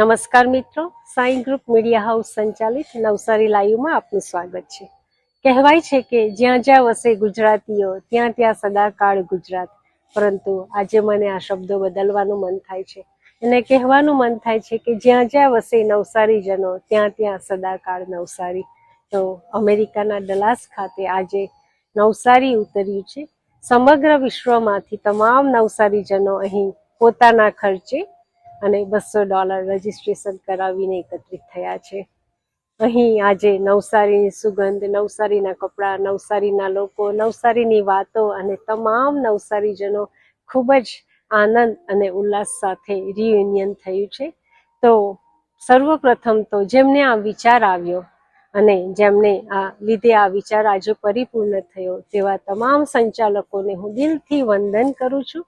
નમસ્કાર મિત્રો, Sai group media house સંચાલિત નવસારી લાઈવમાં આપનું સ્વાગત છે। કહેવાય છે કે જ્યાં જ્યાં વસે ગુજરાતીઓ ત્યાં ત્યાં સદાકાળ ગુજરાત, પરંતુ આજે મને આ શબ્દો બદલવાનું મન થાય છે અને કહેવાનું મન થાય છે કે જ્યાં જ્યાં વસે નવસારીજનો ત્યાં ત્યાં સદાકાળ નવસારી। તો અમેરિકાના ડલાસ ખાતે આજે નવસારી ઉતર્યું છે। સમગ્ર વિશ્વમાંથી તમામ નવસારીજનો અહીં પોતાના ખર્ચે અને $200 રજીસ્ટ્રેશન કરાવીને એકત્રિત થયા છે। અહીં આજે નવસારીની સુગંધ, નવસારીના કપડાં, નવસારીના લોકો, નવસારીની વાતો અને તમામ નવસારીજનો ખૂબ જ આનંદ અને ઉલ્લાસ સાથે રિયુનિયન થયું છે। તો સર્વપ્રથમ તો જેમને આ વિચાર આવ્યો અને જેમને આ લીધે આ વિચાર આજે પરિપૂર્ણ થયો તેવા તમામ સંચાલકોને હું દિલથી વંદન કરું છું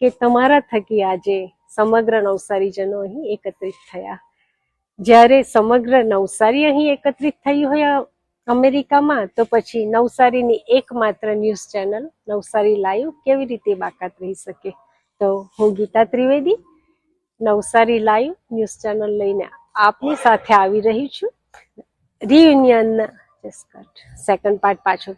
કે તમારા થકી આજે સમગ્ર નવસારીજનો અહીં એકત્રિત થયા। જ્યારે સમગ્ર નવસારી અહીં એકત્રિત થયું હોય અમેરિકામાં, તો પછી નવસારીની એકમાત્ર ન્યૂઝ ચેનલ નવસારી લાઈવ કેવી રીતે બાકાત રહી શકે। તો હું Geeta Trivedi Navsari live news channel લઈને આપની સાથે આવી રહી છું। રિયુનિયનના સેકન્ડ પાર્ટ પાછો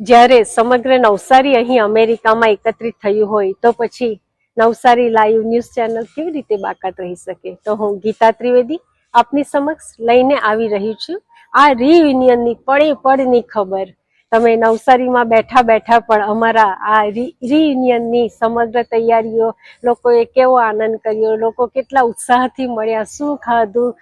જ્યારે સમગ્ર નવસારી અહીં અમેરિકામાં એકત્રિત થયું હોય તો પછી નવસારી લાઈવ ન્યૂઝ ચેનલ કેવી રીતે બાકાત રહી શકે। તો હું ગીતા ત્રિવેદી આપની સમક્ષ લઈને આવી રહી છું આ રિયુનિયનની પળે પળની ખબર। તમે નવસારીમાં બેઠા બેઠા પણ અમારા આ રિયુનિયનની સમગ્ર તૈયારીઓ, લોકોએ કેવો આનંદ કર્યો, લોકો કેટલા ઉત્સાહથી મળ્યા, શું ખાધું,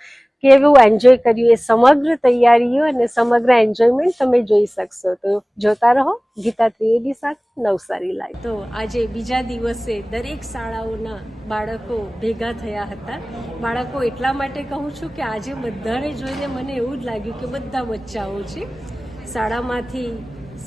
કેવું એન્જોય કર્યું, એ સમગ્ર તૈયારીઓ અને સમગ્ર એન્જોયમેન્ટ તમે જોઈ શકશો। તો જોતા રહો ગીતા ત્રિવેદી સાથે નવસારી લાઈવ। તો આજે બીજા દિવસે દરેક શાળાઓના બાળકો ભેગા થયા હતા। બાળકો એટલા માટે કહું છું કે આજે બધાને જોઈને મને એવું જ લાગ્યું કે બધા બચ્ચાઓ છે, શાળામાંથી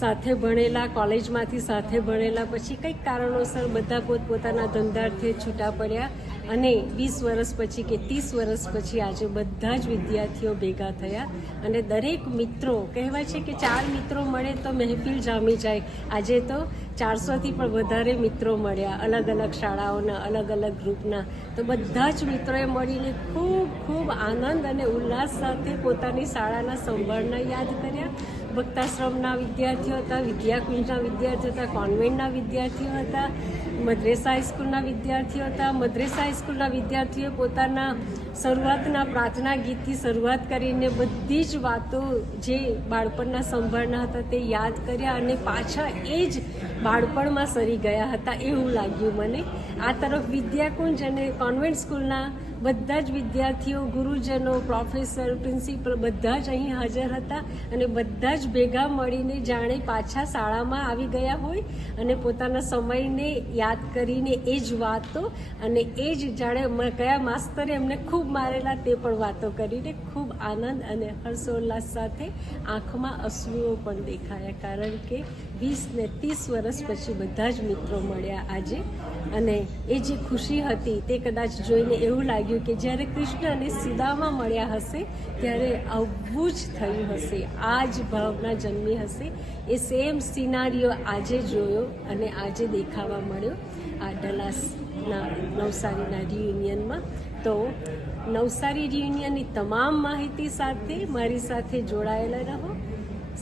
સાથે ભણેલા, કોલેજમાંથી સાથે ભણેલા, પછી કંઈક કારણોસર બધા પોતપોતાના ધંધાર્થે છૂટા પડ્યા અને 20 વર્ષ પછી કે 30 વર્ષ પછી આજે બધા જ વિદ્યાર્થીઓ ભેગા થયા અને દરેક મિત્રો, કહેવાય છે કે 4 મિત્રો મળે તો મહેફિલ જામી જાય, આજે તો 400થી પણ વધારે મિત્રો મળ્યા અલગ અલગ શાળાઓના, અલગ અલગ ગ્રુપના। તો બધા જ મિત્રોએ મળીને ખૂબ ખૂબ આનંદ અને ઉલ્લાસ સાથે પોતાની શાળાના સંભાળના યાદ કર્યા। ભક્તાશ્રમના વિદ્યાર્થીઓ હતા, વિદ્યાકુંજના વિદ્યાર્થીઓ હતા, કોન્વેન્ટના વિદ્યાર્થીઓ હતા, મદ્રેસા હાઈસ્કૂલના વિદ્યાર્થીઓ હતા। મદ્રેસા હાઈસ્કૂલના વિદ્યાર્થીઓએ પોતાના શરૂઆતના પ્રાર્થના ગીતથી શરૂઆત કરીને બધી જ વાતો જે બાળપણના સંભાળના હતા તે યાદ કર્યા અને પાછા એ જ બાળપણમાં સરી ગયા હતા એવું લાગ્યું મને। આ તરફ વિદ્યાકુંજ અને કોન્વેન્ટ સ્કૂલના બધા જ વિદ્યાર્થીઓ, ગુરુજનો, પ્રોફેસર, પ્રિન્સિપલ બધા જ અહીં હાજર હતા અને બધા જ ભેગા મળીને જાણે પાછા શાળામાં આવી ગયા હોય અને પોતાના સમયને યાદ કરીને એ જ વાતો અને એ જ જાણે કયા માસ્તરે એમને ખૂબ મારેલા તે પણ વાતો કરીને ખૂબ આનંદ અને હર્ષોલ્લાસ સાથે આંખમાં અશ્રુઓ પણ દેખાયા, કારણ કે 20 ને 30 વર્ષ પછી બધા જ મિત્રો મળ્યા આજે। અને એ જે ખુશી હતી તે કદાચ જોઈને એવું લાગ્યું કે જ્યારે કૃષ્ણ અને સુદામા મળ્યા હશે ત્યારે આવું જ થયું હશે, આ જ ભાવના જન્મી હશે। એ સેમ સિનારીઓ આજે જોયો અને આજે દેખાવા મળ્યો આ ડલાસના નવસારીના રિયુનિયનમાં। તો નવસારી રિયુનિયનની તમામ માહિતી સાથે મારી સાથે જોડાયેલા રહો।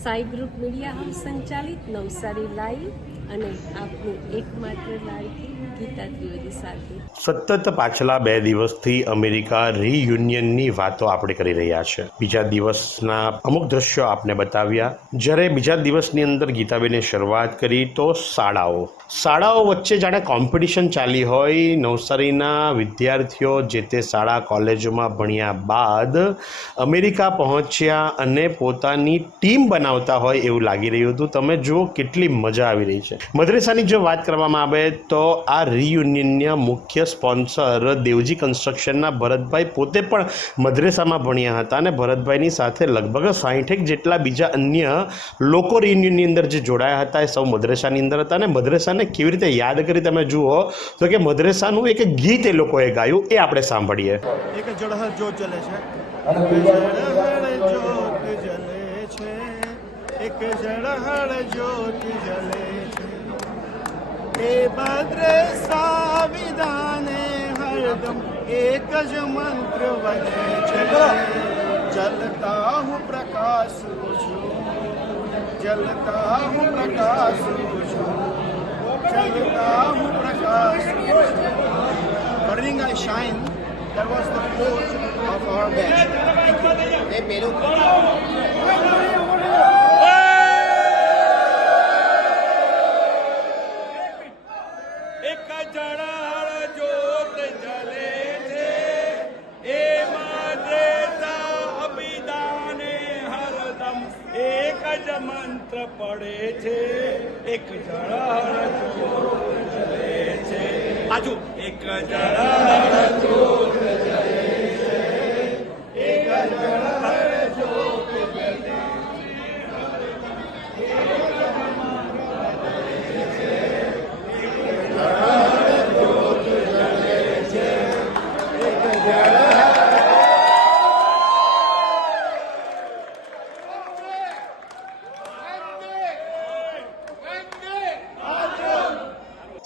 સાઈ ગ્રુપ મીડિયા હાઉસ સંચાલિત નવસારી લાઈવ અને આપનું એકમાત્ર લાડકી ગીતા ત્રિવેદી સાથે। સતત પાછલા 2 દિવસથી અમેરિકા રિયુનિયનની વાતો આપણે કરી રહ્યા છે। બીજા દિવસના અમુક દ્રશ્યો આપને બતાવ્યા। જ્યારે બીજા દિવસની અંદર ગીતાબેને શરૂઆત કરી તો શાળાઓ વચ્ચે જાણે કોમ્પિટિશન ચાલી હોય। નવસારીના વિદ્યાર્થીઓ જે તે શાળા કોલેજોમાં ભણ્યા બાદ અમેરિકા પહોંચ્યા અને પોતાની ટીમ બનાવતા હોય એવું લાગી રહ્યું હતું। તમે જુઓ કેટલી મજા આવી રહી છે। મદ્રેસાની જો વાત કરવામાં આવે તો આ રિયુનિયનના મુખ્ય સ્પોન્સર દેવજી કન્સ્ટ્રક્શનના ભરતભાઈ પોતે પણ મદ્રેસામાં ભણ્યા હતા અને ભરતભાઈની સાથે લગભગ 60 જેટલા બીજા અન્ય લોકો રિયુનિયનની અંદર જે જોડાયા હતા એ સૌ મદ્રેસાની અંદર હતા। અને મદ્રેસાને કેવી રીતે યાદ કરી તમે જુઓ તો કે મદ્રેસાનું એક ગીત એ લોકોએ ગાયું, એ આપણે સાંભળીએ। એક જળહળ જ્યોત જલે છે, એક જળહળ જ્યોત જલે છે, એ મદ્રેસા વિદાને હર हरदम एक ज मंत्र वहे छे जलता हूँ प्रकाश छू जलता हूँ प्रकाश छू जलता हूँ प्रकाश Burning I shine. That was the quote of our batch. Thank you. એક જળહળ જ્યોત જલે છે એમાં દેતા અભિદાને હરદમ એક જ મંત્ર પડે છે એક જળહળ જ્યોત જલે છે બાજુ એક જળહળ જ્યોત જલે છે એક જળહળ જ્યોત જલે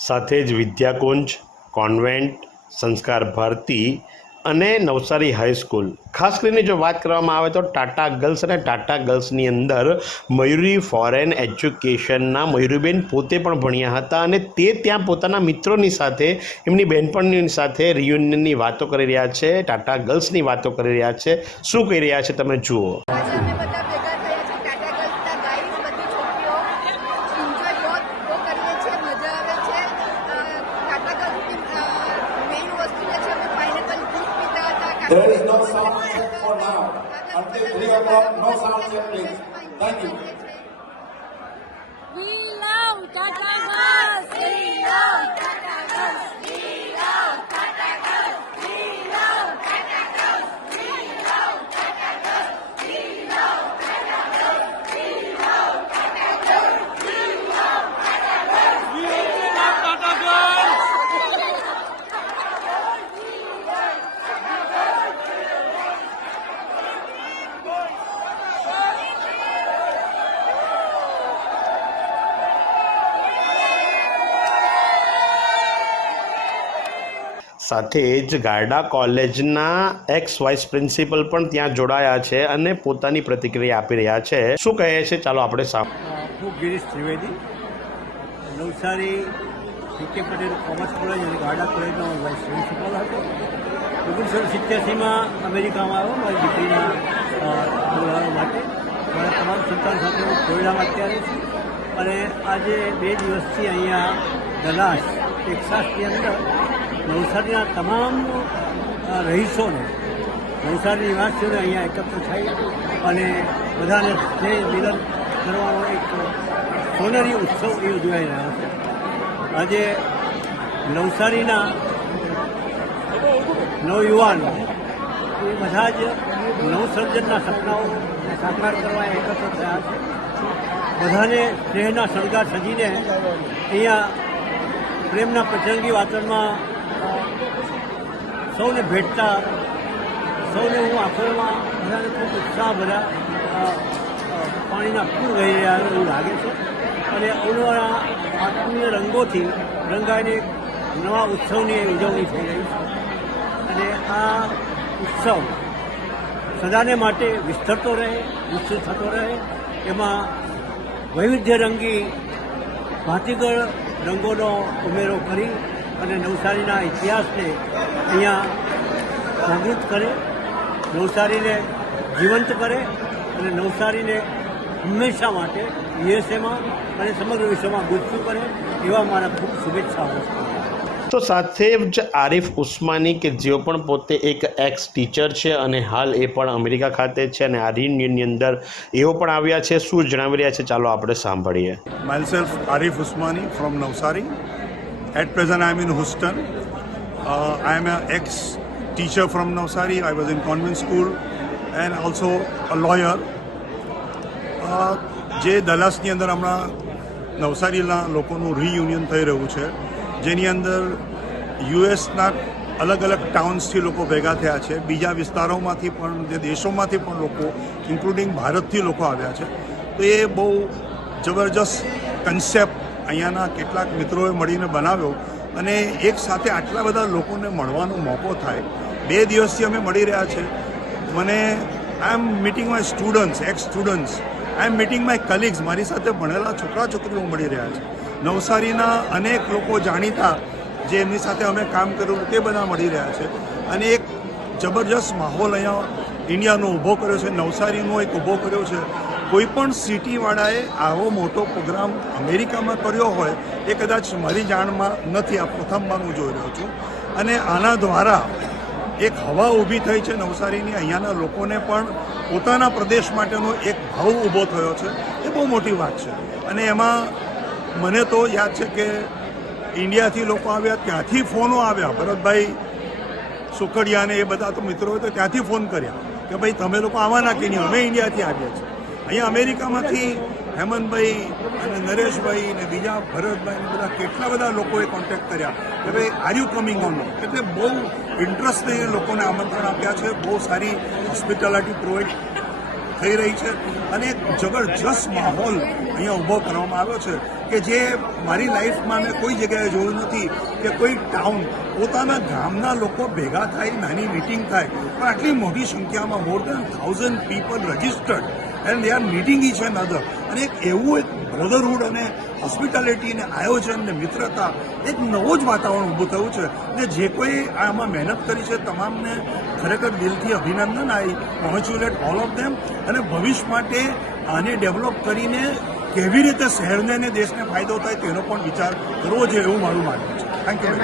સાથે જ વિદ્યાકુંજ, કોન્વેન્ટ, સંસ્કાર ભારતી અને નવસારી હાઈસ્કૂલ. ખાસ કરીને જો વાત કરવામાં આવે તો ટાટા ગર્લ્સ અને ટાટા ગર્લ્સની અંદર મયુરી ફોરેન એજ્યુકેશનના મયુરીબેન પોતે પણ ભણ્યા હતા અને તે ત્યાં પોતાના મિત્રોની સાથે એમની બહેનપણીની સાથે રિયુનિયનની વાતો કરી રહ્યા છે, ટાટા ગર્લ્સની વાતો કરી રહ્યા છે. શું કહી રહ્યા છે તમે જુઓ. આજે અમે બધા ભેગા થયા છે ટાટા ગર્લ્સના ગાઈસ બધી છોકરીઓ એન્જોય બહુ કરીએ છીએ, મજા આવે છે. ટાટા ગર્લ્સની મેઇન વસ્તુ જે છે અમે પાઇનેપલ જ્યુસ પીતા હતા. There is no sound check for now. Until 3 o'clock, no sound check, please. Thank you. We love Tata Girls. We love Tata Girls. We love Tata Girls. We love Tata Girls. We love Tata Girls. We love Tata Girls. We love Tata Girls. We love Tata Girls. We love Tata Girls. સાથે જ ગારડા કોલેજના x vice principal પણ ત્યાં જોડાયા છે અને પોતાની પ્રતિક્રિયા આપી રહ્યા છે. શું કહે છે ચાલો આપણે હું Girish Trivedi, Navsari PK Patel commerce college અને ગાર્ડા કોલેજનો વાઇસ પ્રિન્સિપલ હતો. 1987માં અમેરિકામાં આવ્યો મારી દીકરીના બોલાવવા માટે. મારા તમામ સંતાન સાથે હું ફ્લોરિડામાં અત્યારે છું અને આજે 2 દિવસથી અહીંયા ડલાસ ટેક્સાસની અંદર નવસારીના તમામ રહીશોને, નવસારી નિવાસીઓને અહીંયા એકત્ર થઈ અને બધાને સ્નેહ મિલન કરવાનો એક સોનેરી ઉત્સવ એ ઉજવાઈ રહ્યો છે. આજે નવસારીના નવયુવાનો એ બધા જ નવસર્જનના સપનાઓ સાકાર કરવા એકત્ર થયા છે. બધાને સ્નેહના શણગાર સજીને અહીંયા પ્રેમના પ્રસંગી વાતાવરણમાં સૌને ભેટતા, સૌને હું આંખોમાં બધાને ખૂબ ઉત્સાહ ભર્યા પાણીના પૂર વહી રહ્યા એવું લાગે છે અને અવનવા આત્મીય રંગોથી રંગાઈને નવા ઉત્સવની ઉજવણી થઈ રહી છે અને આ ઉત્સવ સદાને માટે વિસ્તરતો રહે, વિકસિત થતો રહે. એમાં વૈવિધ્યરંગી ભાતીગળ રંગોનો ઉમેરો કરી અને નવસારીના ઇતિહાસને અહીંયા જાગૃત કરે, નવસારીને જીવંત કરે અને નવસારીને હંમેશા માટે યુએસએમાં અને સમગ્ર વિશ્વમાં ગુજતું કરે એવા મારા ખૂબ શુભેચ્છાઓ. તો સાથે જ આરિફ ઉસ્માની કે જેઓ પણ પોતે એક એક્સ ટીચર છે અને હાલ એ પણ અમેરિકા ખાતે છે અને આ રિયુનિયનની અંદર એઓ પણ આવ્યા છે. શું જણાવી રહ્યા છે ચાલો આપણે સાંભળીએ. Myself Arif Usmani from Navsari. At present I am in Houston. I am an ex-teacher from Navsari. I was in convent school and also a lawyer. જે દલાસની અંદર હમણાં નવસારીના લોકોનું રિયુનિયન થઈ રહ્યું છે, જેની અંદર યુએસના અલગ અલગ ટાઉન્સથી લોકો ભેગા થયા છે, બીજા વિસ્તારોમાંથી પણ, જે દેશોમાંથી પણ લોકો ઇન્ક્લુડિંગ ભારતથી લોકો આવ્યા છે. તો એ બહુ જબરજસ્ત કન્સેપ્ટ અહીંયાના કેટલાક મિત્રોએ મળીને બનાવ્યો અને એક સાથે આટલા બધા લોકોને મળવાનો મોકો થાય. 2 દિવસથી અમે મળી રહ્યા છે. મને I am meeting my students, ex students, I am meeting my colleagues, મારી સાથે ભણેલા છોકરા છોકરીઓ મળી રહ્યા છે. નવસારીના અનેક લોકો જાણીતા જે એમની સાથે અમે કામ કર્યું તે બધા મળી રહ્યા છે. અને એક જબરજસ્ત માહોલ અહીંયા ઇન્ડિયાનો ઊભો કર્યો છે, નવસારીનો એક ઊભો કર્યો છે. કોઈ પણ સિટીવાળાએ આવો મોટો પ્રોગ્રામ અમેરિકામાં કર્યો હોય એ કદાચ મારી જાણમાં નથી. આ પ્રથમવાર હું જોઈ રહ્યો છું. અને આના દ્વારા એક હવા ઊભી થઈ છે નવસારીની. અહીંયાના લોકોને પણ પોતાના પ્રદેશ માટેનો એક ભાવ ઊભો થયો છે. એ બહુ મોટી વાત છે. અને એમાં મને તો યાદ છે કે ઇન્ડિયાથી લોકો આવ્યા, ત્યાંથી ફોનો આવ્યા. ભરતભાઈ સુખડિયાને એ બધા તો મિત્રો તો ત્યાંથી ફોન કર્યા કે ભાઈ તમે લોકો આવવાના કે નહીં, અમે ઇન્ડિયાથી આવ્યા છીએ. અહીંયા અમેરિકામાંથી હેમંતભાઈ અને નરેશભાઈ અને બીજા ભરતભાઈ ને બધા કેટલા બધા લોકોએ કોન્ટેક્ટ કર્યા કે ભાઈ આર યુ કમિંગ ઓન. એટલે બહુ ઇન્ટરેસ્ટ લઈને લોકોને આમંત્રણ આપ્યા છે. બહુ સારી હોસ્પિટાલિટી પ્રોવાઈડ થઈ રહી છે. અને એક જબરજસ્ત માહોલ અહીંયા ઊભો કરવામાં આવ્યો છે કે જે મારી લાઈફમાં મેં કોઈ જગ્યાએ જોયું નથી કે કોઈ ટાઉન પોતાના ગામના લોકો ભેગા થાય, નાની મિટિંગ થાય, પણ આટલી મોટી સંખ્યામાં મોર દેન 1000 people registered and they are meeting each and other. અને એક એવું એક બ્રધરહુડ અને હોસ્પિટાલિટી ને આયોજન ને મિત્રતા, એક નવો જ વાતાવરણ ઊભું થયું છે. ને જે કોઈ આમાં મહેનત કરી છે તમામને ખરેખર દિલથી અભિનંદન. આઈ કોંગ્રેચ્યુલેટ ઓલ ઓફ ધેમ. અને ભવિષ્ય માટે આને ડેવલપ કરીને કેવી રીતે શહેરને અને દેશને ફાયદો થાય તેનો પણ વિચાર કરવો જોઈએ એવું મારું માનવું છે. Thank you.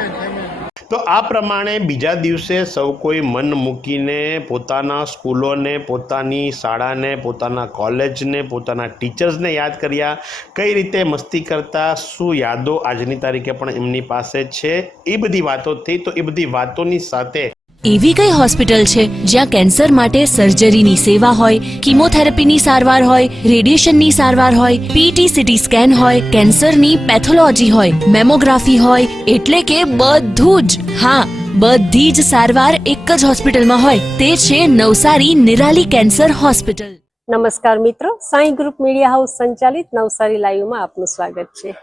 તો આ પ્રમાણે બીજા દિવસે સૌ કોઈ મન મૂકીને પોતાના સ્કૂલોને, પોતાની શાળાને, પોતાના કોલેજને, પોતાના ટીચર્સને યાદ કર્યા. કઈ રીતે મસ્તી કરતા, શું યાદો આજની તારીખે પણ એમની પાસે છે, એ બધી વાતો થઈ. તો એ બધી વાતોની સાથે એવી કઈ હોસ્પિટલ છે જ્યાં કેન્સર માટે સર્જરીની સેવા હોય, કીમોથેરાપીની સારવાર હોય, રેડિયેશનની સારવાર હોય, પીટી સીટી સ્કેન હોય, કેન્સરની પેથોલોજી હોય, મેમોગ્રાફી હોય, એટલે કે બધું જ. હા, બધી જ સારવાર એક જ હોસ્પિટલમાં હોય. તે છે નવસારી નિરાલી કેન્સર હોસ્પિટલ. નમસ્કાર મિત્રો, સાંઈ ગ્રુપ મીડિયા હાઉસ સંચાલિત નવસારી લાઈવમાં આપનું સ્વાગત છે.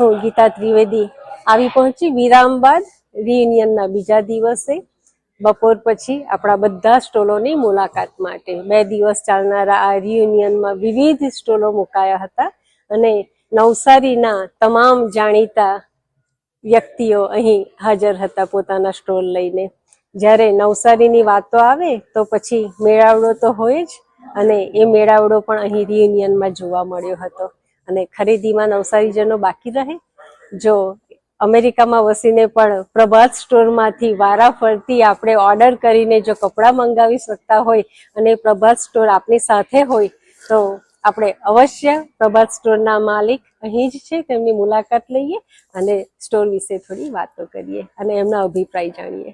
હું ગીતા ત્રિવેદી આવી પહોંચી વિરામ બાદ રિયુનિયનના બીજા દિવસે બપોર પછી આપણા બધા સ્ટોલોની મુલાકાત માટે. 2 દિવસ ચાલનારા આ રિયુનિયનમાં વિવિધ સ્ટોલો મુકાયા હતા અને નવસારીના તમામ જાણીતા વ્યક્તિઓ અહીં હાજર હતા પોતાના સ્ટોલ લઈને. જ્યારે નવસારીની વાતો આવે તો પછી મેળાવડો તો હોય જ, અને એ મેળાવડો પણ અહીં રિયુનિયનમાં જોવા મળ્યો હતો. અને ખરીદીમાં નવસારીજનો બાકી રહે. જો અમેરિકામાં વસીને પણ પ્રભાત સ્ટોરમાંથી વારાફરતી આપણે ઓર્ડર કરીને જો કપડાં મંગાવી શકતા હોય અને પ્રભાત સ્ટોર આપણી સાથે હોય તો આપણે અવશ્ય પ્રભાત સ્ટોરના માલિક અહીં જ છે, તેમની મુલાકાત લઈએ અને સ્ટોર વિશે થોડી વાતો કરીએ અને એમના અભિપ્રાય જાણીએ.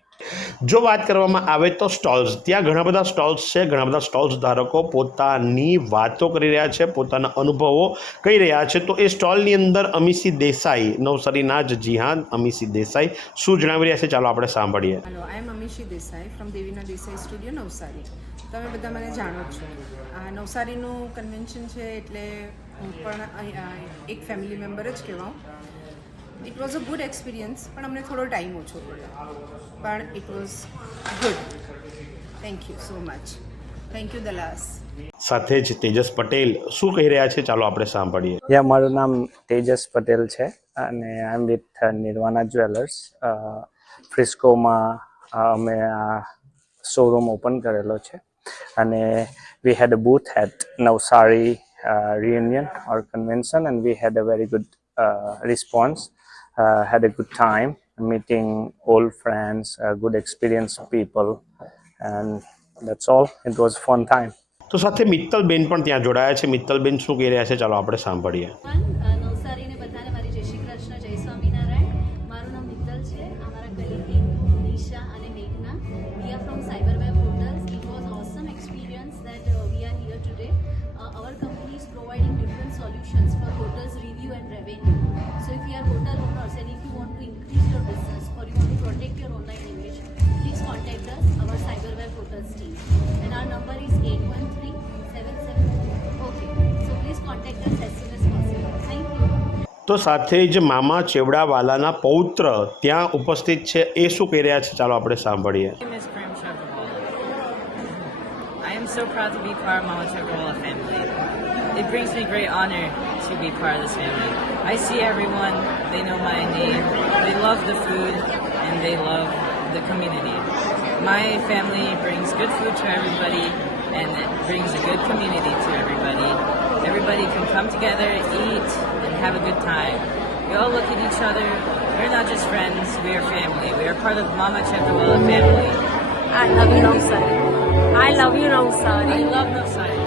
જો વાત કરવામાં આવે તો સ્ટોલ્સ, ત્યાં ઘણા બધા સ્ટોલ્સ છે. ઘણા બધા સ્ટોલ્સ ધારકો પોતાની વાતો કરી રહ્યા છે, પોતાના અનુભવો કહી રહ્યા છે. તો એ સ્ટોલની અંદર અમીસી દેસાઈ, નવસારીના જ, જી હા, અમીસી દેસાઈ શું જણાવી રહ્યા છે, ચાલો આપણે સાંભળીએ. Hello, I am Amishi Desai from Devina Desai studio Navsari. તમે બધા મને જાણો જ છો. આ નવસારીનું કન્વેન્શન છે એટલે હું પણ એક ફેમિલી મેમ્બર જ કહેવાઉં. It was a good experience, પણ અમને થોડો ટાઈમ ઓછો પડ્યો, પણ it was good. Thank you so much. Thank you Dallas. સાથે જ તેજસ પટેલ શું કહી રહ્યા છે, ચાલો આપણે સાંભળીએ. યા, મારું નામ તેજસ પટેલ છે અને આઈ એમ વિથ નિર્વાણા જ્વેલર્સ. ફ્રિસ્કોમાં અમે આ શોરૂમ ઓપન કરેલો છે અને we had a booth at Navsari reunion or convention and we had a very good response. Had a good time meeting old friends, good experience of people, and that's all. It was a fun time. તો સાથે મિત્તલબેન પણ ત્યાં જોડાયા છે. મિત્તલબેન શું કહી રહ્યા છે, ચાલો આપણે સાંભળીએ. નવસારીને બધાને મારી જય શ્રી કૃષ્ણ, જય સ્વામિનારાયણ. મારું નામ મિત્તલ છે. અમારા કલીગ નિશા અને મેઘના, we are from Cyberweb hotels. It was awesome experience that we are here today. Our company is providing different solutions for hotels review and revenue. So if you are hotel owners and if you want to increase your business or you want to protect your online image, please contact us, our Cyberweb Hotels team. And our number is 813-77. Okay. So please contact us as soon as possible. Thank you. તો સાથે જ મામા ચેવડાવાલાના પૌત્ર ત્યાં ઉપસ્થિત છે, એ શું કહી રહ્યા છે, ચાલો આપણે સાંભળીએ. I am so proud to be part of Mama Chevrolet family. It brings me great honor to be part of this family. I see everyone, they know my name, they love the food, and they love the community. My family brings good food to everybody, and it brings a good community to everybody. Everybody can come together, eat, and have a good time. We all look at each other. We're not just friends, we are family. We are part of Mama Chevrolet family. I love you, Navsari. I love you, Navsari. I love Navsari.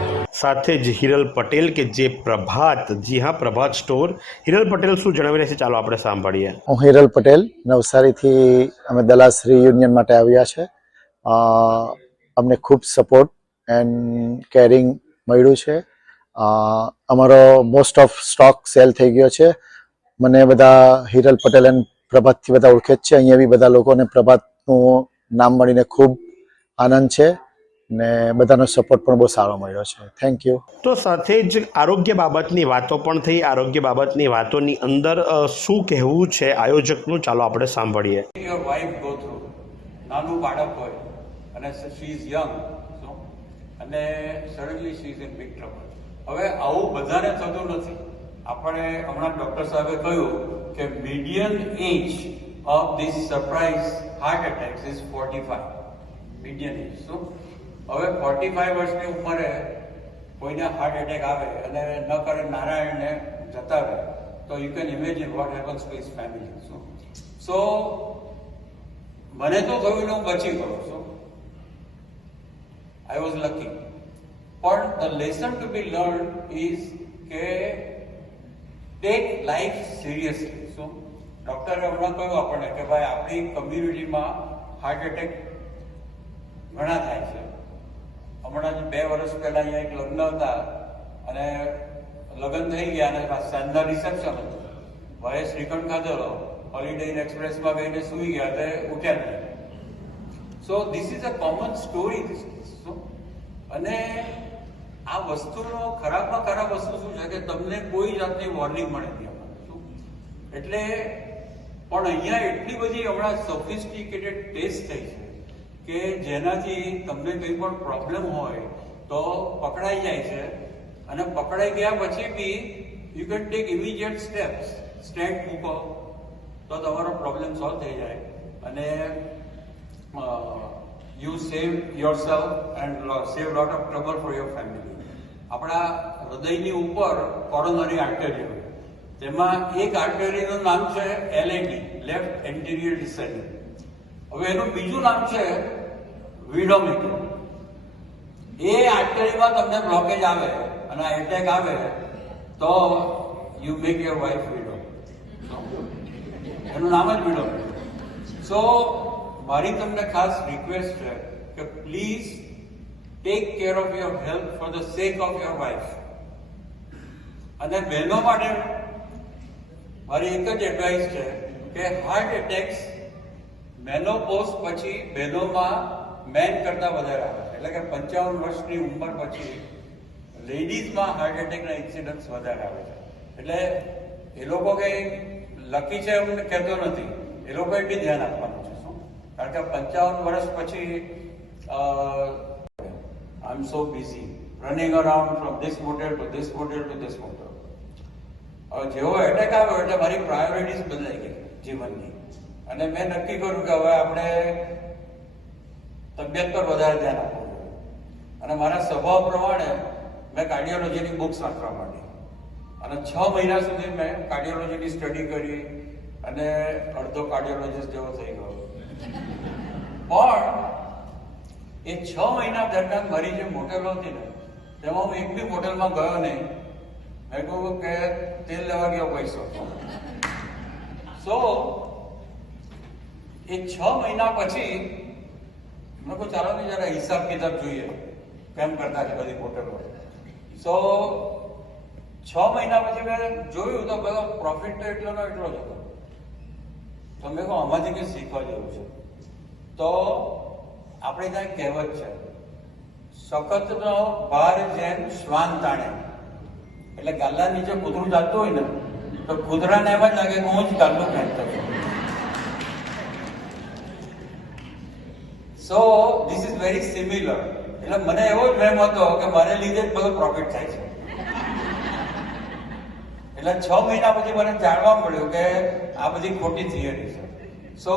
સાથે જ હિરલ પટેલ કે જે પ્રભાત, જી હા પ્રભાત store, Hiral Patel શું જણાવી રહ્યા છે, ચાલો આપણે સાંભળીએ. હું હિરલ પટેલ, નવસારીથી અમે દલાસ રિયુનિયન માટે આવ્યા છે. અમને ખૂબ સપોર્ટ એન્ડ કેરિંગ મળ્યું છે. અમારો મોસ્ટ ઓફ સ્ટોક સેલ થઈ ગયો છે. મને બધા હિરલ પટેલ એન્ડ પ્રભાતથી બધા ઓળખે જ છે. અહીંયા બી બધા લોકોને પ્રભાતનું નામ મળીને ખૂબ આનંદ છે ને બધાનો સપોર્ટ પણ બહુ સારો મળ્યો છે. Thank you. તો સાથે જ આરોગ્ય બાબતની વાતો પણ થઈ. આરોગ્ય બાબતની વાતોની અંદર શું કહેવું છે આયોજકનું, ચાલો આપણે સાંભળીએ. Your wife go through નાનું બાળક હોય અને she is young, અને suddenly she is in big trouble. હવે આવું બધાને થતું નથી. આપણે હમણાં ડૉક્ટર સાહેબે કહ્યું કે median age of this surprise heart attacks is 45. Median age. શું હવે 45 વર્ષની ઉંમરે કોઈને હાર્ટ એટેક આવે અને ન કરે નારાયણને જતા રહે, તો you can imagine what happens to his family. So મને તો થયું હું બચી ગયો છું. I was lucky. પણ the lesson to be learn is કે ટેક લાઈફ સિરિયસલી. શું ડૉક્ટરે હમણાં કહ્યું આપણને કે ભાઈ આપણી કમ્યુનિટીમાં હાર્ટ એટેક ઘણા થાય છે. હમણાં જ 2 વર્ષ પહેલા અહીંયા એક લગ્ન હતા અને લગ્ન થઈ ગયા અને સાંજના રિસેપ્શન હતું. ભાઈએ શ્રીખંડ ખાધેલો, હોલિડે ઇન એક્સપ્રેસમાં ગઈને સૂઈ ગયા, તે ઉઠ્યા નહીં. So this is a common story this is. અને આ વસ્તુનો ખરાબમાં ખરાબ વસ્તુ શું છે કે તમને કોઈ જાતની વોર્નિંગ મળે નહીં. એટલે પણ અહીંયા એટલી બધી હમણાં સોફિસ્ટિકેટેડ ટેસ્ટ થઈ છે કે જેનાથી તમને કંઈ પણ પ્રોબ્લેમ હોય તો પકડાઈ જાય છે, અને પકડાઈ ગયા પછી be you can take immediate steps. Stent મૂકો તો તમારો પ્રોબ્લેમ સોલ્વ થઈ જાય અને you save yourself and save lot of trouble for your family. આપણા હૃદયની ઉપર કોરોનરી આર્ટરી હોય, તેમાં એક આર્ટરીનું નામ છે LAD, લેફ્ટ એન્ટિરિયર ડિસેન્ડિંગ. હવે એનું બીજું નામ છે વિડોમીટર. એ આર્ટરીમાં તમને બ્લોકેજ આવે અને એટેક આવે તો you make your wife widow. એનું નામ જ વિડોમીટર. સો મારી તમને ખાસ રિક્વેસ્ટ છે કે please take care of your health for the sec of your wife. અને બહેનો માટે મારી એક જ એડવાઇસ છે કે હાર્ટ એટેક્સ મેનોપોઝ પછી બહેનોમાં મેન કરતાં વધારે આવે છે. એટલે કે 55 વર્ષની ઉંમર પછી લેડીઝમાં હાર્ટ એટેકના ઇન્સિડન્ટ્સ વધારે આવે છે. એટલે એ લોકો કંઈ લકી છે એમ કહેતો નથી, એ લોકોએ બી ધ્યાન આપવાનું છે. શું કારણ કે 55 વર્ષ પછી I am so busy running around from this motel to this motel to this motel. હવે જેવો એટેક આવ્યો એટલે મારી પ્રાયોરિટીઝ બદલાઈ ગઈ જીવનની, અને મેં નક્કી કર્યું કે હવે આપણે તબિયત પર વધારે ધ્યાન આપવું જોઈએ. અને મારા સ્વભાવ પ્રમાણે મેં કાર્ડિયોલોજીની બુક્સ વાંચવા માંડી અને 6 મહિના સુધી મેં કાર્ડિયોલોજીની સ્ટડી કરી અને અડધો કાર્ડિયોલોજીસ્ટ જેવો થઈ ગયો. પણ એ 6 મહિના દરમિયાન મારી જે મોટેલો હતી ને તેમાં હું એક બી મોટેલમાં ગયો નહીં. મેં કહ્યું કે તેલ લેવા ગયો પૈસો. સો એ 6 મહિના પછી મેં કહું ચાલો ને જરા હિસાબ કિતાબ જોઈએ કેમ કરતા છે બધી હોટલો. સો 6 મહિના પછી મેં જોયું તો બધો પ્રોફિટ તો એટલો જ હતો. તો મેં કહું આમાંથી કંઈ શીખવા જેવું છે. તો આપણે ત્યાં કહેવત છે, સખતનો ભાર જેમ શ્વાન તાણે. એટલે ગાલા નીચે કૂતરું ચાલતું હોય ને તો કૂતરાને એમ જ લાગે કે હું જ કાલનું ખેંચતો છું. So this is very similar. એટલે મને એવો જ વહેમ હતો કે મારે લીધે જ બધો પ્રોફિટ થાય છે. એટલે 6 મહિના પછી મને જાણવા મળ્યું કે આ બધી ખોટી થિયરી છે. So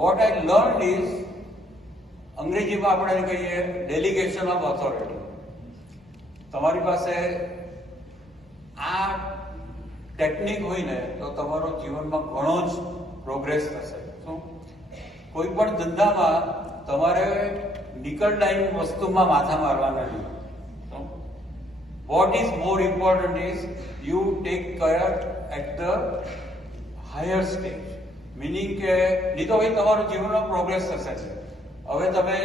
what I learn is, અંગ્રેજીમાં આપણે કહીએ ડેલિગેશન ઓફ ઓથોરિટી. તમારી પાસે આ ટેકનિક હોય ને તો તમારો જીવનમાં ઘણો જ પ્રોગ્રેસ થશે. શું કોઈ પણ ધંધામાં તમારે નિકલ ટાઈમ વસ્તુમાં માથા મારવા નથી. What is more important is you take care at the higher stage. Meaning કે નહીં તો ભાઈ તમારું જીવનમાં પ્રોગ્રેસ થશે. હવે તમે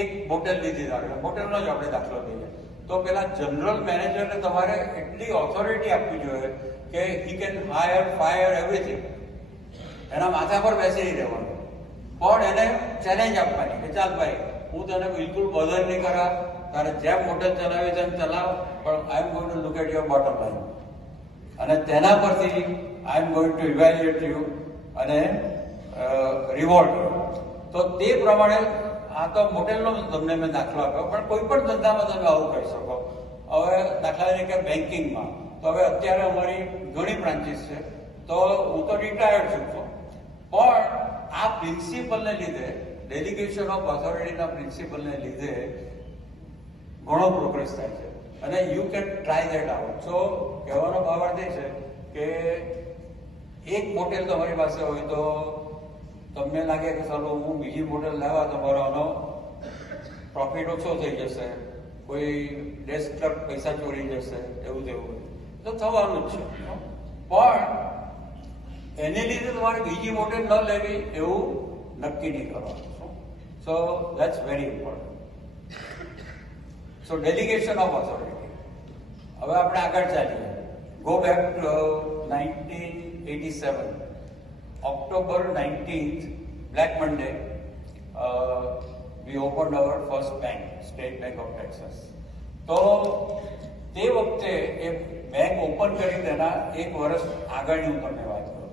એક બોટલ લીધી, બોટલનો જ આપણે દાખલો લઈએ, તો પેલા જનરલ મેનેજરને તમારે એટલી ઓથોરિટી આપવી જોઈએ કે he can higher fire everything. એના માથા પર બેસી નહીં રહેવાનું, પણ એને ચેલેન્જ આપવાની કે ચાલ ભાઈ હું તને બિલકુલ બદલ નહીં કરા, તારે જેમ મોટર ચલાવે તેમ ચલાવ, પણ I am going to look at your bottom line, અને તેના પરથી I am going to evaluate you અને રિવોર્ડ યુ. તો તે પ્રમાણે આ તો મોટેલનો તમને મેં દાખલો આપ્યો, પણ કોઈ પણ ધંધામાં તમે આવું કરી શકો. હવે દાખલા તરીકે બેન્કિંગમાં તો હવે અત્યારે અમારી ઘણી બ્રાન્ચીસ છે, તો હું તો રિટાયર્ડ છું, પણ આ પ્રિન્સિપલને લીધે, ડેલિગેશન ઓફ ઓથોરિટીના પ્રિન્સિપલને લીધે ઘણો પ્રોગ્રેસ થાય છે. અને you can try that out. So કહેવાનો ભાવ અર્થ એ છે કે એક મોટેલ તમારી પાસે હોય તો તમને લાગે કે ચાલો હું બીજી મોડેલ લાવવા તો મારો આનો પ્રોફિટ ઓછો થઈ જશે, કોઈ ડેસ્ક ક્લર્ક પૈસા ચોરી જશે, એવું તેવું તો થવાનું જ છે. પણ એને લીધે તમારે બીજી મોડેલ ન લેવી એવું નક્કી નહીં કરવાનું. સો that's very important. So delegation of authority. હવે આપણે આગળ ચાલીએ. Go back to 1987. October 19th, Black Monday, we opened our first bank, State Bank of Texas. તો તે વખતે એ બેંક ઓપન કરી તેના 1 વર્ષ આગળની હું તમને વાત કરું.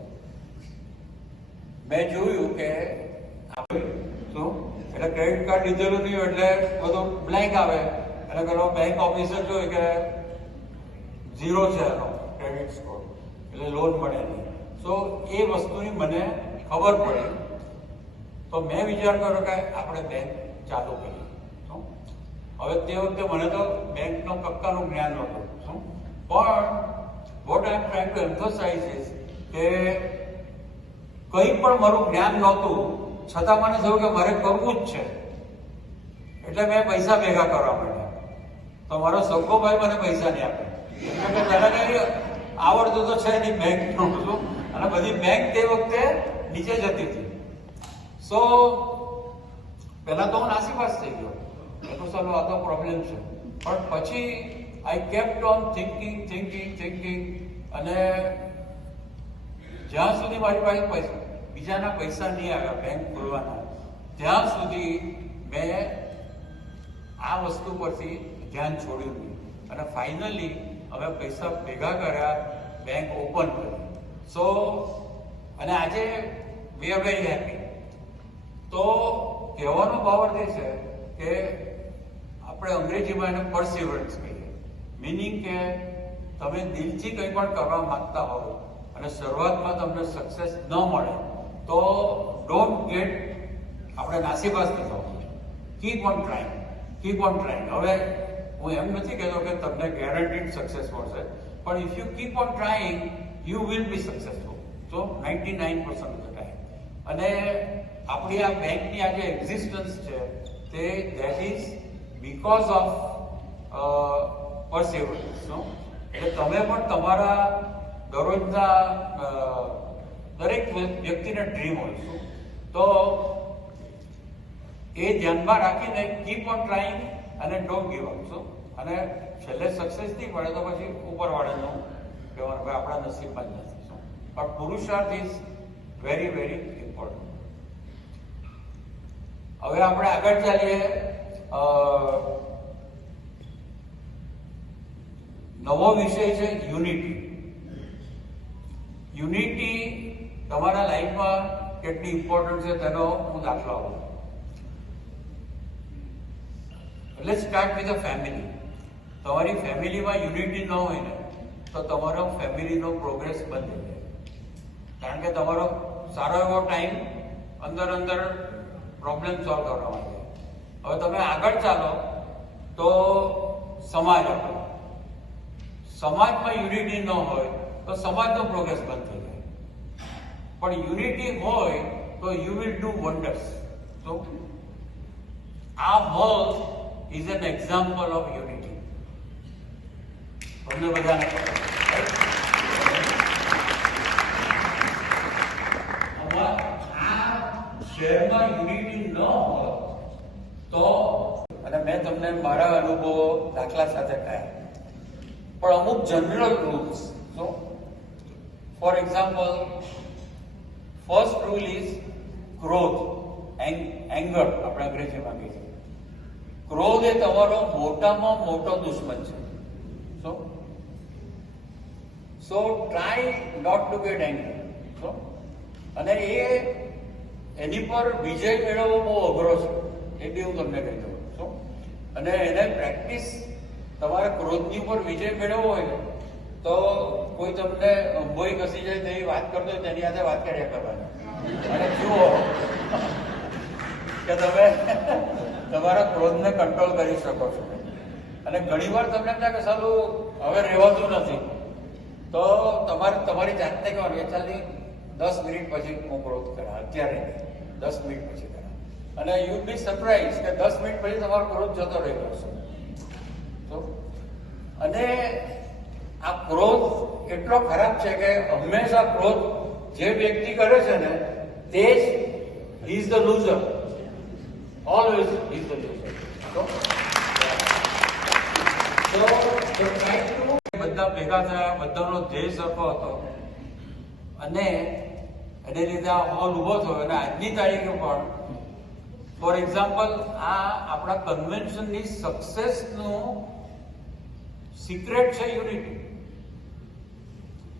મેં જોયું કે શું એટલે ક્રેડિટ કાર્ડ લીધેલું નહીં એટલે બધું બ્લેન્ક આવે, એટલે પેલો બેંક ઓફિસર જોયું કે 0 છે એનો ક્રેડિટ સ્કોર, એટલે લોન મળે નહીં. તો એ વસ્તુની મને ખબર પડી, તો મેં વિચાર કર્યો કે આપણે બેંક ચાલુ કરીએ. હવે તે વખતે મને તો બેંકનો કક્કાનું જ્ઞાન નહોતું, પણ what I am trying to emphasize is કે કંઈ પણ મારું જ્ઞાન નહોતું, છતાં મને થયું કે મારે કરવું જ છે. એટલે મેં પૈસા ભેગા કરવા માંડ્યા. તો મારો સગો ભાઈ મને પૈસા નહીં આપે, એટલે પહેલાં કંઈ આવડતું તો છે નહીં બેંકનું બધું, અને બધી બેંક તે વખતે નીચે જતી હતી. સો પહેલા તો હું નાસીપાસ થઈ ગયો, તો ચાલો આ તો પ્રોબ્લેમ છે. પણ પછી આઈ કેપ્ટ ઓન થિંકિંગ, અને જ્યાં સુધી મારી પાસે બીજાના પૈસા નહીં આવ્યા બેંક ખોલવાના, ત્યાં સુધી મેં આ વસ્તુ પરથી ધ્યાન છોડ્યું નહીં. અને ફાઇનલી હવે પૈસા ભેગા કર્યા, બેંક ઓપન કરી. સો અને આજે વી આર વેરી હેપી. તો કહેવાનો ભાવ અર્થ એ છે કે આપણે અંગ્રેજીમાં એને પરસિવરન્સ કહીએ. મિનિંગ કે તમે દિલથી કંઈ પણ કરવા માંગતા હો અને શરૂઆતમાં તમને સક્સેસ ન મળે તો ડોન્ટ ગેટ, આપણે નાસીપાસ થતો, કીપ ઓન ટ્રાઇંગ. હવે હું એમ નથી કહેતો કે તમને ગેરંટીડ સક્સેસ મળશે, પણ if you keep on trying you will be successful. So 99% of the time. અને આપણી આ બેંકની આ જે એક્ઝિસ્ટન્સ છે તે that is because of perseverance. એટલે તમે પણ તમારા દરરોજના દરેક વ્યક્તિને ડ્રીમ હોય છે, તો એ ધ્યાનમાં રાખીને કીપ ઓન ટ્રાઇંગ અને ડોન્ટ ગીવ અપ. અને છેલ્લે સક્સેસ નહીં મળે તો પછી ઉપરવાળાનું કહેવાનું ભાઈ આપણા નસીબમાં જ નથી. પણ પુરુષાર્થ ઇઝ વેરી વેરી ઇમ્પોર્ટન્ટ. હવે આપણે આગળ ચાલીએ. નવો વિષય છે યુનિટી. યુનિટી તમારા લાઈફમાં કેટલી ઇમ્પોર્ટન્ટ છે તેનો હું દાખલો આપું. Let's start with a family. તમારી ફેમિલીમાં યુનિટી ન હોય ને તો તમારો ફેમિલીનો પ્રોગ્રેસ બંધ થઈ જાય, કારણ કે તમારો સારો એવો ટાઈમ અંદર પ્રોબ્લેમ સોલ્વ કરવા માટે. હવે તમે આગળ ચાલો તો સમાજ આપણો, સમાજમાં યુનિટી ન હોય તો સમાજનો પ્રોગ્રેસ બંધ થઈ જાય. પણ યુનિટી હોય તો યુ વિલ ડુ વન્ડર્સ. તો આ hall is an example of unity. તમને બધાને શહેરમાં યુનિટી ન હોય તો, અને મેં તમને મારા અનુભવો દાખલા સાથે કહ્યા, પણ અમુક general rules. So for example, first rule is ક્રોધ, એંગર આપણે અંગ્રેજીમાં કહીએ છીએ. ક્રોધ એ તમારો મોટામાં મોટો દુશ્મન છે. So try not to get anger. So અને એની પર વિજય મેળવવો બહુ અઘરો છે, એ બી હું તમને કહી દઉં. સો અને એને પ્રેક્ટિસ, તમારે ક્રોધની ઉપર વિજય મેળવવો હોય ને તો કોઈ તમને અંભોઈ ઘસી જાય તેવી વાત કરતો હોય તેની સાથે વાત કર્યા કરવાની, અને જુઓ કે તમે તમારા ક્રોધને કંટ્રોલ કરી શકો છો. અને ઘણી વાર તમને એમ થાય કે સાલું હવે રહેવાતું નથી, તો તમારે તમારી જાતને કહેવાનું કે ચાલ 10 મિનિટ પછી હું ક્રોધ કરા, અત્યારે 10 મિનિટ પછી કરા. અને યુ બી સરપ્રાઇઝ કે 10 મિનિટ પછી તમારો ક્રોધ જતો રહેલો છે. તો અને આ ક્રોધ એટલો ખરાબ છે કે હંમેશા ક્રોધ જે વ્યક્તિ કરે છે ને તે જ is the loser. Always is the loser. તો બધા ભેગા થયા, બધાનો ધ્યેય સરખો હતો અને એને લીધે આ હોલ ઉભો થયો. અને આજની તારીખે પણ ફોર એક્ઝામ્પલ આ આપણા કન્વેન્શનની સક્સેસનું સિક્રેટ છે યુનિટી.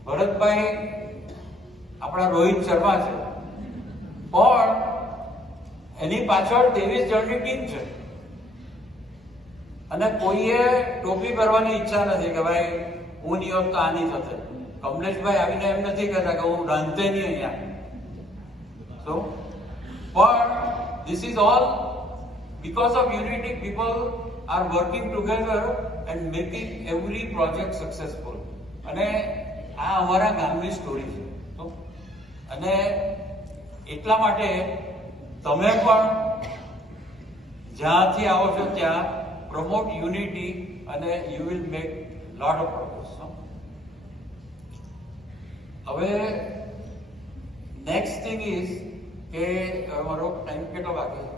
ભરતભાઈ આપણા રોહિત શર્મા છે, પણ એની પાછળ 23 જણની ટીમ છે. અને કોઈએ ટોપી પહેરવાની ઈચ્છા નથી કે ભાઈ હું નહીં હોત તો આ નહીં થશે. કમલેશભાઈ આવીને એમ નથી કહેતા કે હું રાંધતે નહીં અહીંયા. સો પણ this is all because of unity. People are working together and making every project successful. અને આ અમારા ગામની સ્ટોરી છે. તો અને એટલા માટે તમે પણ જ્યાંથી આવો છો ત્યાં promote unity and you will make lot of progress. હવે next thing is કે મારો ટાઈમ કેટલો બાકી છે?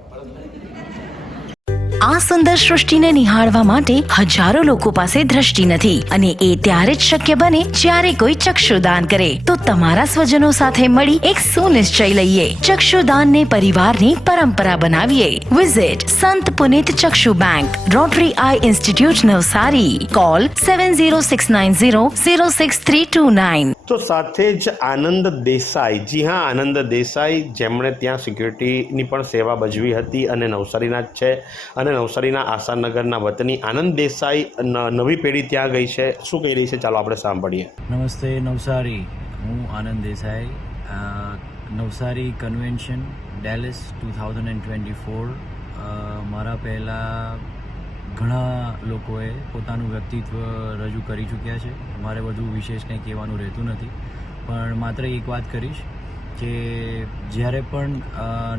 આ સુંદર સૃષ્ટિને નિહાળવા માટે હજારો લોકો પાસે દ્રષ્ટિ નથી, અને એ ત્યારે જ શક્ય બને જ્યારે કોઈ ચક્ષુદાન કરે. તો તમારા સ્વજનો સાથે મળી એક સુનિશ્ચય લઈએ, ચક્ષુદાનને પરિવારની પરંપરા બનાવીએ. Visit Sant Punit Chakshu bank, Rotary eye institute Navsari. Call 7069006329. તો સાથે જ આનંદ દેસાઈ, જી હા આનંદ દેસાઈ, જેમણે ત્યાં સિક્યુરિટીની પણ સેવા ભજવી હતી અને નવસારીના જ છે, અને નવસારીના આશાનગરના વતની આનંદ દેસાઈ નવી પેઢી ત્યાં ગઈ છે. શું કહી રહી છે ચાલો આપણે સાંભળીએ. નમસ્તે નવસારી, હું આનંદ દેસાઈ. નવસારી કન્વેન્શન ડેલસ 2024 મારા પહેલાં ઘણા લોકોએ પોતાનું વ્યક્તિત્વ રજૂ કરી ચૂક્યા છે. મારે વધુ વિશેષ કંઈ કહેવાનું રહેતું નથી, પણ માત્ર એક વાત કરીશ કે જ્યારે પણ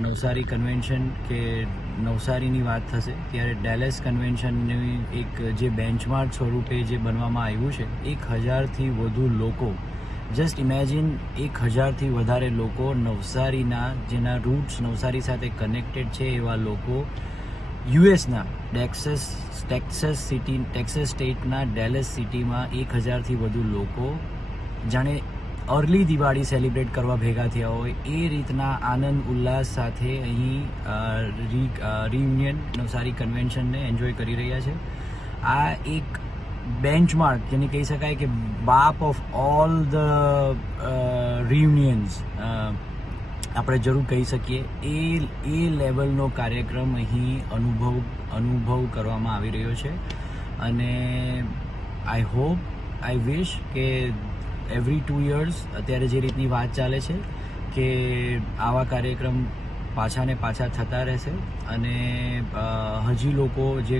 નવસારી કન્વેન્શન કે નવસારીની વાત થશે ત્યારે ડેલસ કન્વેન્શનની એક જે બેન્ચમાર્ક સ્વરૂપે જે બનવામાં આવ્યું છે, 1000થી વધુ લોકો, જસ્ટ ઇમેજિન 1000થી વધારે લોકો નવસારીના, જેના રૂટ્સ નવસારી સાથે કનેક્ટેડ છે એવા લોકો, યુએસના ટેક્સાસ સ્ટેટના ડેલસ સિટીમાં 1000થી વધુ લોકો જાણે અર્લી દિવાળી સેલિબ્રેટ કરવા ભેગા થયા હોય એ રીતના આનંદ ઉલ્લાસ સાથે અહીં રિયુનિયન નવસારી કન્વેન્શનને એન્જોય કરી રહ્યા છે. આ એક બેન્ચમાર્ક જેને કહી શકાય કે બાપ ઓફ ઓલ ધ રિયુનિયન્સ આપણે જરૂર કહી શકીએ એ લેવલનો કાર્યક્રમ અહીં અનુભવ કરવામાં આવી રહ્યો છે. અને આઈ વિશ કે એવરી 2 years અત્યારે જે રીતની વાત ચાલે છે કે આવા કાર્યક્રમ પાછા ને પાછા થતા રહેશે. અને હજી લોકો જે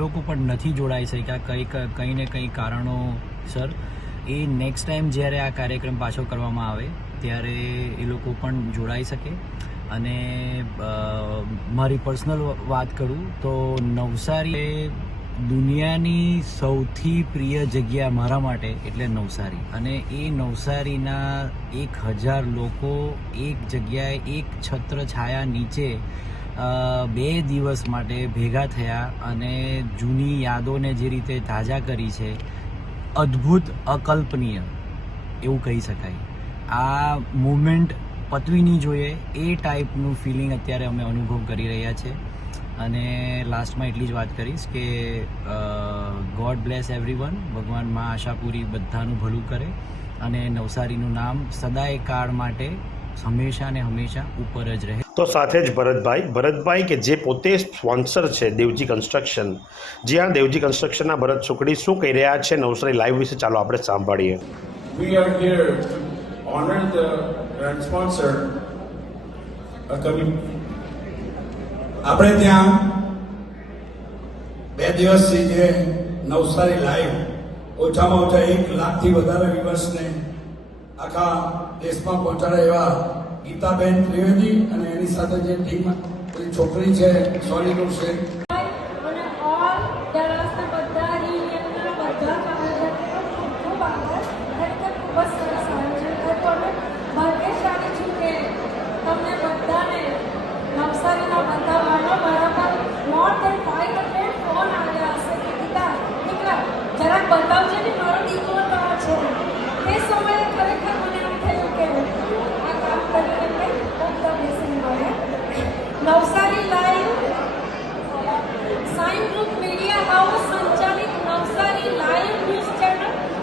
લોકો પણ નથી જોડાઈ શક્યા કંઈ ને કંઈ કારણોસર, એ નેક્સ્ટ ટાઈમ જ્યારે આ કાર્યક્રમ પાછો કરવામાં આવે ત્યારે એ લોકો પણ જોડાઈ શકે. અને મારી પર્સનલ વાત કરું તો નવસારી દુનિયાની સૌથી પ્રિય જગ્યા મારા માટે એટલે નવસારી. અને એ નવસારીના 1000 લોકો એક જગ્યાએ એક છત્ર છાયા નીચે 2 દિવસ માટે ભેગા થયા અને જૂની યાદોને જે રીતે તાજા કરી છે, અદ્ભુત, અકલ્પનીય એવું કહી શકાય. આ મુવમેન્ટ પતવી નહીં જોઈએ એ ટાઈપનું ફિલિંગ અત્યારે અમે અનુભવ કરી રહ્યા છે. અને લાસ્ટમાં એટલી જ વાત કરીશ કે ગોડ બ્લેસ એવરીવન. ભગવાન માં આશાપુરી બધાનું ભલું કરે અને નવસારીનું નામ સદાય કાળ માટે હંમેશા ને હંમેશા ઉપર જ રહે. તો સાથે જ ભરતભાઈ કે જે પોતે સ્પોન્સર છે દેવજી કન્સ્ટ્રક્શન, જ્યાં દેવજી કન્સ્ટ્રક્શનના ભરત સુખડી શું કહી રહ્યા છે નવસારી લાઈવ વિશે ચાલો આપણે સાંભળીએ. We are here to honor the grand sponsor, આપણે ત્યાં 2 દિવસથી જે નવસારી લાઈવ ઓછામાં ઓછા 1 લાખથી વધારે વ્યુઅર્સને આખા દેશમાં પહોંચાડે એવા ગીતાબેન ત્રિવેદી અને એની સાથે જે ટીમ છોકરી છે સોનીનું છે અને ઓલ ડેલાસના બધા રિયુનિયનના બધા કાર્યકર્તાઓ ખૂબ આભાર. ખરેખર ખૂબ જ સરસ આયોજન હતું અને ભાગ્યશાળી છું કે તમને બધાને નવસારીમાં બતાવવાનો બરાબર મોર દેન 500 ફોન આવ્યા હશે કે ગીતા દીકરા જરાક બતાવજે ને મારો દીકરો તારો છે. તે સમયે ખરેખર મને એમ થયું કે આ કામ કરીને કંઈક ખૂબ ધ બ્લેસિંગ મળે. Navsari live sign group media house સંચાલિત Navsari live news channel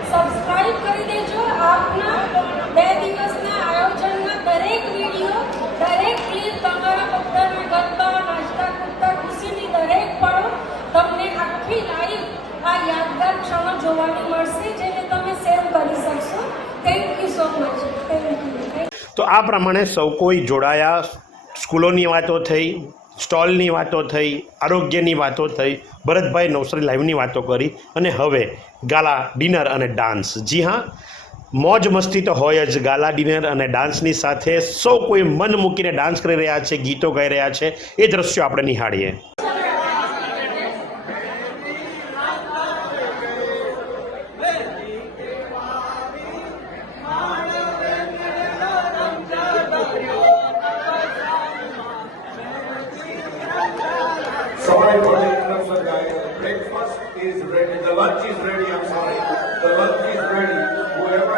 subscribe કરી દેજો. આપના 2 દિવસના આયોજનના દરેક વિડીયો, દરેક ક્લિપ, તમારા બધાના ગરબા, નાચતા કૂદતા, ખુશીની દરેક પળો તમને આખી લાઈવ આ યાદગાર ક્ષણો જોવાની મળશે, જેને તમે સેવ કરી શકશો. Thank you so much. Thank you. તો આ પ્રમાણે સૌ કોઈ જોડાયા. સ્કૂલોની વાતો થઈ, સ્ટોલની વાતો થઈ, આરોગ્યની વાતો થઈ, ભરતભાઈ નવસારી લાઈવની વાતો કરી અને હવે ગાલા, ડિનર અને ડાન્સ. જી હા, મોજ મસ્તી તો હોય જ. ગાલા, ડિનર અને ડાન્સની સાથે સૌ કોઈ મન મૂકીને ડાન્સ કરી રહ્યા છે, ગીતો ગાઈ રહ્યા છે. એ દ્રશ્યો આપણે નિહાળીએ. Sorry for the interruption, guys. The breakfast is ready. The lunch is ready. I'm sorry. The lunch is ready. Whoever.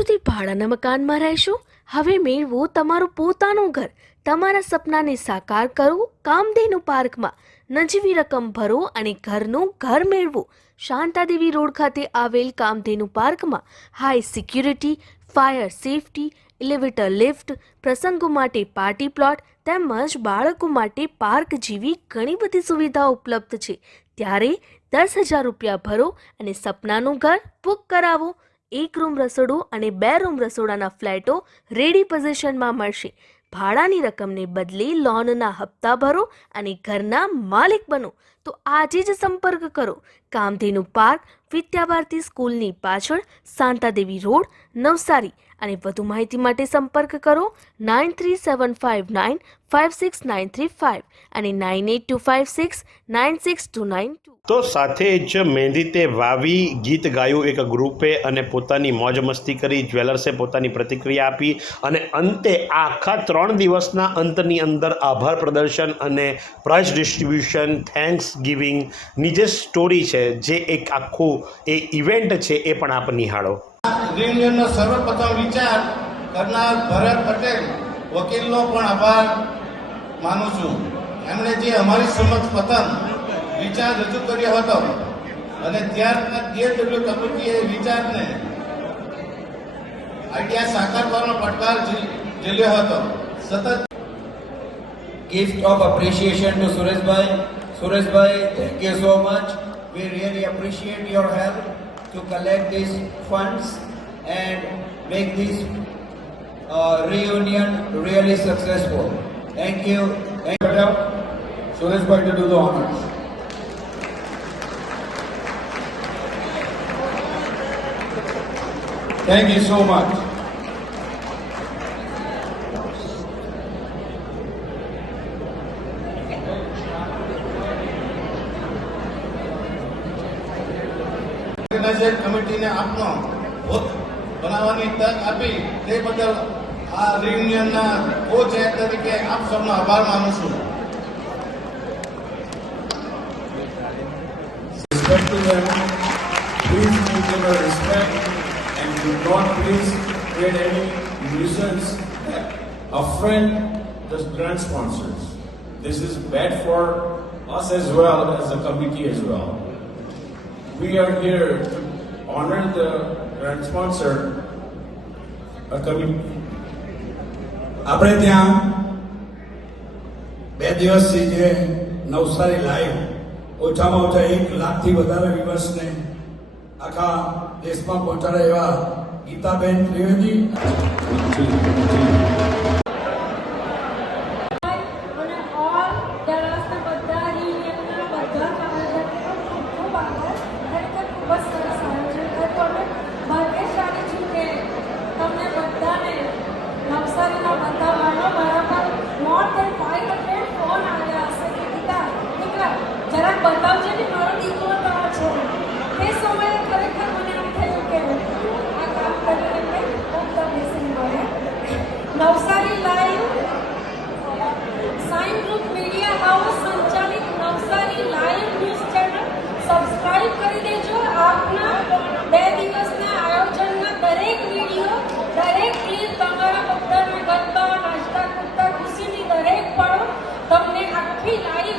વર્ષોથી ભાડાના મકાનમાં રહેશો? હવે મેળવો તમારું પોતાનું ઘર. તમારા સપનાને સાકાર કરો કામધેનુ પાર્કમાં. નજીવી રકમ ભરો અને ઘરનું ઘર મેળવો. શાંતાદેવી રોડ ખાતે આવેલ કામધેનુ પાર્કમાં high security, fire safety, elevator lift, પ્રસંગો માટે પાર્ટી પ્લોટ તેમજ બાળકો માટે પાર્ક જેવી ઘણી બધી સુવિધાઓ ઉપલબ્ધ છે. ત્યારે 10,000 રૂપિયા ભરો અને સપનાનું ઘર બુક કરાવો. 1 રૂમ રસોડું અને 2 રૂમ રસોડાના ફ્લેટો રેડી પોઝિશનમાં મળશે. ભાડાની રકમને બદલે લોનના હપ્તા ભરો અને ઘરના માલિક બનો. તો આજે જ સંપર્ક કરો. કામધેનુ પાર્ક, વિદ્યાભારતી સ્કૂલની પાછળ, શાંતાદેવી રોડ, નવસારી. અને વધુ માહિતી માટે સંપર્ક કરો 9375956935 અને 9825696292. તો સાથે જ મહેંદી તે વાવી ગીત ગાયું એક ગ્રુપે અને પોતાની મોજ મસ્તી કરી. જ્વેલર્સે પોતાની પ્રતિક્રિયા આપી અને અંતે આખા 3 દિવસના અંતની અંદર આભાર પ્રદર્શન અને પ્રાઇઝ ડિસ્ટ્રીબ્યુશન, થેન્ક્સ ગિવિંગની જે સ્ટોરી છે, જે એક આખું એ ઇવેન્ટ છે, એ પણ આપ નિહાળો. રિયુનિયનનો સર્વપ્રથમ વિચાર કરનાર ભરત પટેલ વકીલનો પણ આભાર માનું છું. એમણે જે અમારી સમક્ષ પ્રથમ વિચાર રજૂ કર્યો હતો અને ત્યારબાદ DFW કમિટીએ વિચારને આઈડિયા સાકાર કરવાનો પડકાર ઝીલ્યો હતો. સતત gift of appreciation to Suresh bhai. Suresh bhai, thank you so much. We really appreciate your help to collect these funds and make this reunion really successful. Thank you. Thank you. Suresh bhai to do the honors. Thank you so much. Organization કમિટીને આપનો હોત બનાવવાની તક આપી તે બદલ આ રિયુનિયનના કો-ચેર તરીકે આપ સૌનો આભાર માનું છું. Respect to them. Please give them a respect and do not please create any nuisance. A friend, the grant sponsors. This is bad for us as well as the committee as well. We are here to honor the grant sponsor, a committee. આપણે ત્યાં 2 દિવસથી જે Navsari live ઓછામાં ઓછા 1 લાખથી વધારે વ્યુઅર્સને આખા દેશમાં પહોંચાડે એવા Gitaben Trivedi Navsari live sign group media house સંચાલિત Navsari live news channel subscribe કરી દેજો. આપના 2 દિવસના આયોજનના દરેક વિડીયો, દરેક ક્લિપ તમારા બધાના ગરબા, નાચતા કૂદતા ખુશીની દરેક પળો તમને આખી લાઈવ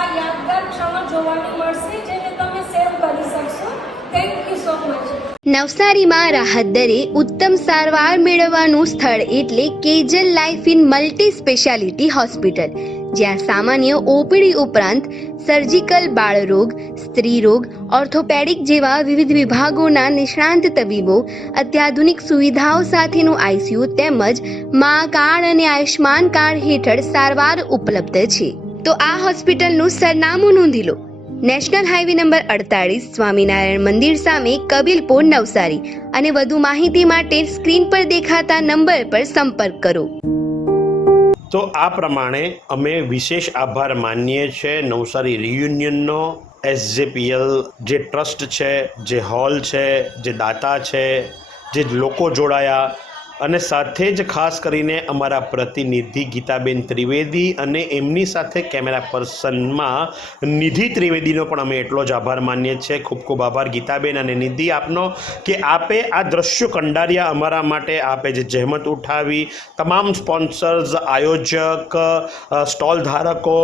આ યાદગાર ક્ષણો જોવાની મળશે, જેને તમે સેવ કરી શકશો. Thank you so much. નવસારીમાં રાહત દરે ઉત્તમ સારવાર મેળવવાનું સ્થળ એટલે Kejal life in multi specialty hospital, જ્યાં સામાન્ય ઓપીડી ઉપરાંત સર્જિકલ, બાળરોગ, સ્ત્રીરોગ, ઓર્થોપેડિક જેવા વિવિધ વિભાગોના નિષ્ણાંત તબીબો, અત્યાધુનિક સુવિધાઓ સાથેનું ICU તેમજ મા કાર્ડ અને આયુષ્માન કાર્ડ હેઠળ સારવાર ઉપલબ્ધ છે. તો આ હોસ્પિટલનું સરનામું નોંધી લો. નેશનલ હાઈવે નંબર 48, સ્વામિનારાયણ મંદિર સામે, કબીલપુર, નવસારી. અને વધુ માહિતી માટે સ્ક્રીન પર દેખાતા નંબર પર સંપર્ક કરો. તો આ પ્રમાણે અમે વિશેષ આભાર માનીએ છીએ નવસારી રિયુનિયનનો, SJPL જે ટ્રસ્ટ છે, જે હોલ છે, જે દાતા છે, જે લોકો જોડાયા અને સાથે જ ખાસ કરીને અમારા પ્રતિનિધિ ગીતાબેન ત્રિવેદી અને એમની સાથે કેમેરા પર્સનમાં નિધિ ત્રિવેદીનો પણ અમે એટલો જ આભાર માનીએ છીએ. ખૂબ ખૂબ આભાર ગીતાબેન અને નિધિ આપનો કે આપે આ દ્રશ્યો કંડાર્યા અમારા માટે. આપે જે જહેમત ઉઠાવી, તમામ સ્પોન્સર્સ, આયોજક, સ્ટોલ ધારકો,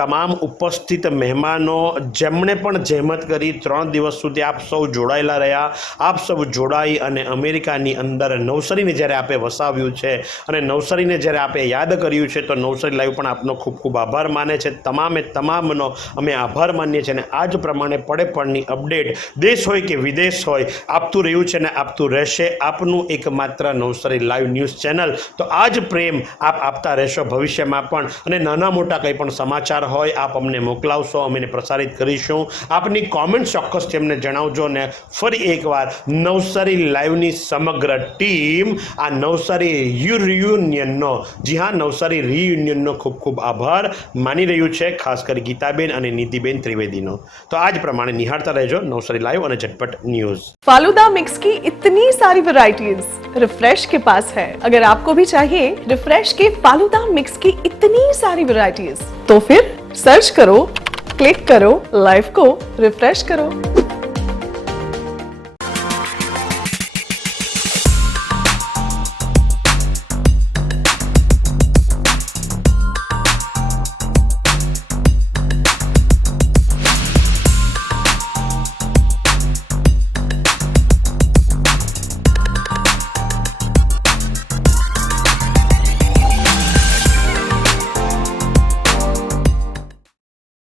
તમામ ઉપસ્થિત મહેમાનો જેમણે પણ જહેમત કરી, 3 દિવસ સુધી આપ સૌ જોડાયેલા રહ્યા. આપ સૌ જોડાઈ અને અમેરિકાની અંદર નવસારીને જ્યારે આપે વસાવ્યું છે અને નવસારીને જ્યારે આપે યાદ કર્યું છે, તો નવસારી લાઈવ પણ આપનો ખૂબ ખૂબ આભાર માને છે. તમામનો અમે આભાર માનીએ છીએ અને આ જ પ્રમાણે પડે પડની અપડેટ દેશ હોય કે વિદેશ હોય આપતું રહ્યું છે ને આપતું રહેશે આપનું એકમાત્ર નવસારી લાઈવ ન્યૂઝ ચેનલ. તો આ જ પ્રેમ આપ આપતા રહેશો ભવિષ્યમાં પણ, અને નાના મોટા કંઈ પણ સમાચાર હોય આપ અમને મોકલાવશો, અમે એને પ્રસારિત કરીશું. આપની કોમેન્ટ ચોક્કસથી અમને જણાવજો. ને ફરી એકવાર નવસારી લાઈવની સમગ્ર ટીમ આ નવસારી રિયુનિયનનો, જી હા, નવસારી રિયુનિયનનો ખૂબ ખૂબ આભાર માની રહ્યું છે, ખાસ કરી ગીતાબેન અને નિધિબેન ત્રિવેદીનો. તો આ જ પ્રમાણે નિહાળતા રહેજો નવસારી લાઈવ અને ઝટપટ ન્યૂઝ. फालूदा मिक्स की इतनी सारी वैरायटीज रिफ्रेश के पास है. अगर आपको भी चाहिए रिफ्रेश के फालूदा मिक्स की इतनी सारी वैरायटीज, तो फिर सर्च करो, क्लिक करो, लाइफ को रिफ्रेश करो.